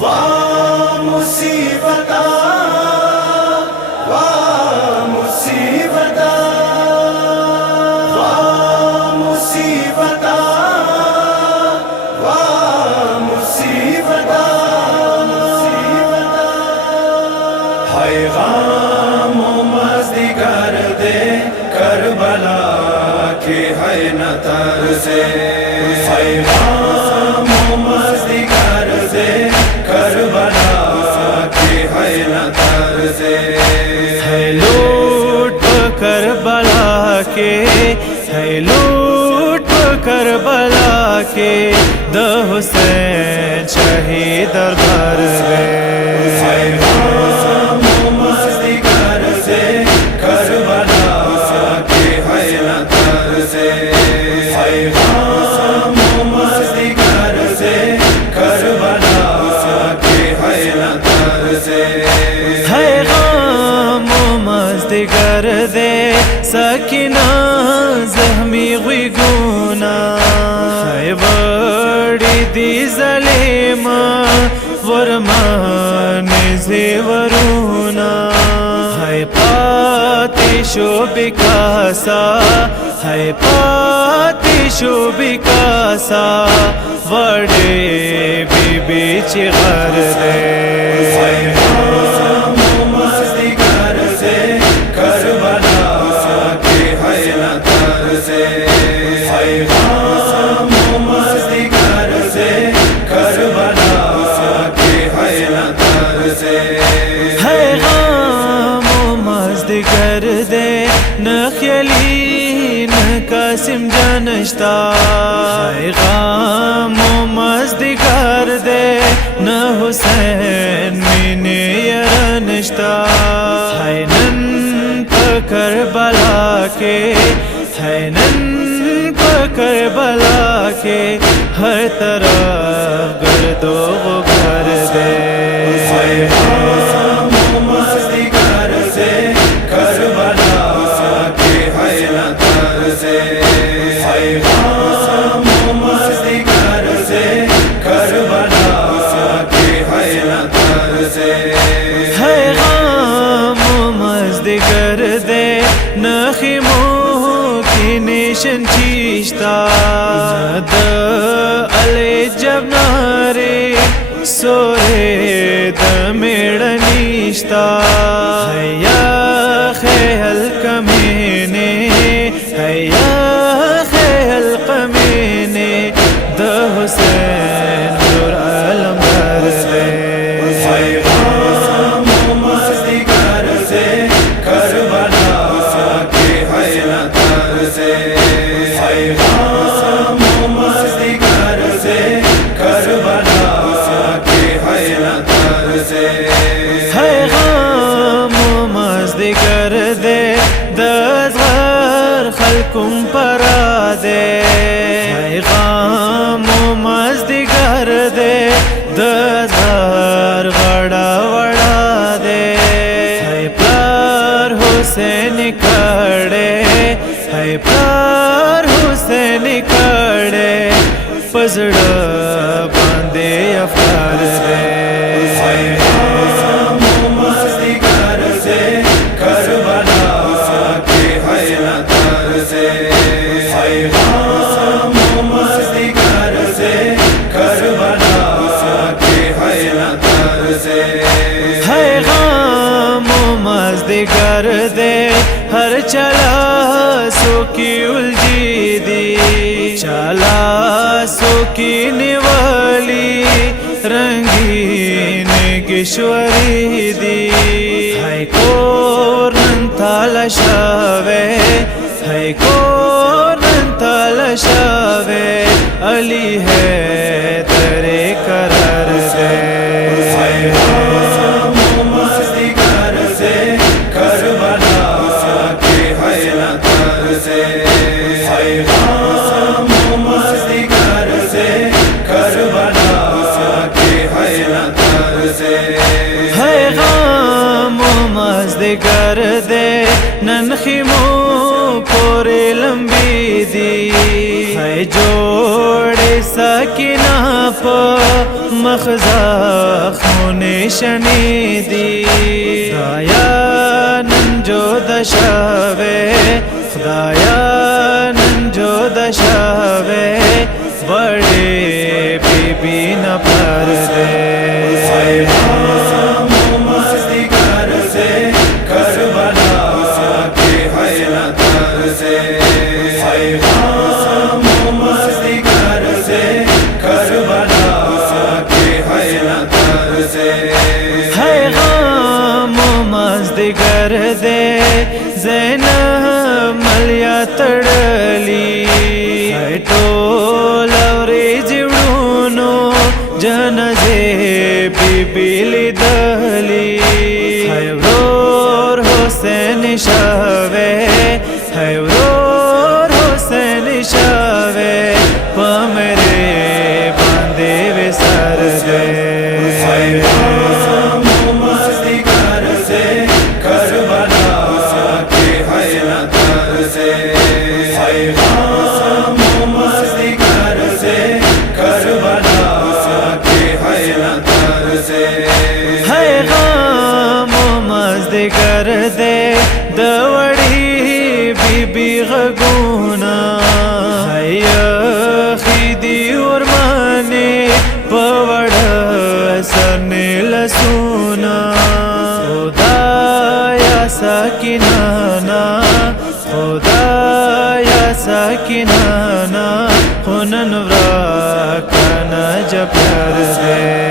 واہ مصیبت واہ مصیبت واہ مصیبت واہ مصیبت ہائے غم و مزدی گرد کربلا کی ہے نہ ترسے ہائے غم و مزدی گرد کربلا کی ہے نہ ترسے ہے لوٹ کربلا کے ہے لوٹ کربلا کے د حسین شہید در گئے ہائے غم و مزدی گرد کربلا کی ہے نہ ترسے ہائے غم و مزدی گرد کربلا کی ہے نہ ترسے ہے غم و مزد گرد سکینہ زخمی غوی گونا ہے بڑی دی ظلم ورمان زیورونا ہے پاتی شو بکاسا ہے پاتی شو بکاسا وڑے بی بیچ غردے ہائے غم و مزدی گرد کربلا کی ہے نہ ترسے ہائے غم و مزدی گرد کربلا کی ہے نہ ترسے ہے غم و مزد گرد نخیلی نقاسم جانشتا ہے غم و مزد گرد نہ حسین من یرنشتا ہے نن کربلا کے ہے نن کربلا کے ہر طرف گرد و گرد ہائے غم و مزدی گرد کربلا کی ہے نہ ترسے ہائے غم و مزدی گرد کربلا کی ہے نہ ترسے ہے غم و مزد گرد نخیموں کی نشن چیشتا د علی جب نارے سورے دمیڑنیشتا ہے یا خیل کمینے ہے یا خیل کمینے د حسین نور علم گردے ہائے غم و مزدی گرد کربلا کی ہے نہ ترسے ہائے غم و مزدی گرد کربلا کی ہے نہ ترسے ہے غم و مزد گرد دزغر خلقم پرادے ہے غم و مزد گرد دزغر غڑا وڑا دے ہے پلار حسین کھڑے ہے پلار حسین کھڑے پزڑا باندے افکار دے ہائے غم و مزدی گرد کربلا کی ہے نہ ترسے ہائے غم و مزدی گرد کربلا کی ہے نہ ترسے ہے غم و مزد گرد ہر چلا سو کی الجی دی چلا سو کی نوالی رنگین گشوری دی ہے کورن تالشاوے ہے کورن تالشاوے علی ہے ترے قرار دے ہائے غم و مزدی گرد کربلا کی ہے نہ ترسے ہائے غم و مزدی گرد کربلا کی ہے نہ ترسے ہے غم و مزد گرد نن خیموں پورے لمبی دی ہے جوڑے سکینہ پا مخزا نشانی دی خدایا نن جو دشاوے خدایا نن جو دشاوے بڑے بی بی نہ پر دے ہے غام و مازدیگر دے زینب ملیا تڑلی ہے ٹول اوریج وڑونو جنازے بی بی لیدلی ہے ورور حسین شاوے ہے ورور حسین شاوے پمرے باندے وے سر دے ہے غام و مازدیگر دے دوڑی بی بی غگونا ہے یخیدی ورمانی پوڑ سرنے لسونا خدایا ساکنانا خدایا ساکنانا خونن وراکانا جب کر دے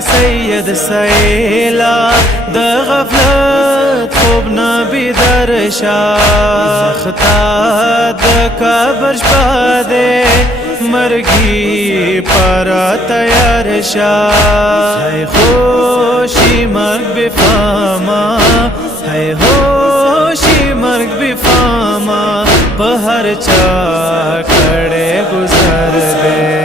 سید سیلا د غفلت خوب نبی درشا خطا د قبر شپا دے مرگی پارا تیار شا ہے خوشی مرگ بفاما ہے ہوشی مرگ بفاما پہر چا کھڑے گزر دے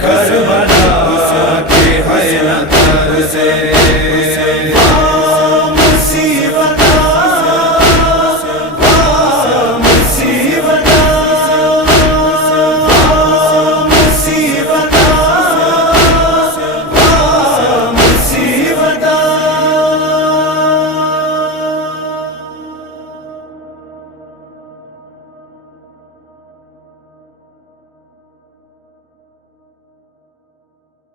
کربلا کے حیرت سے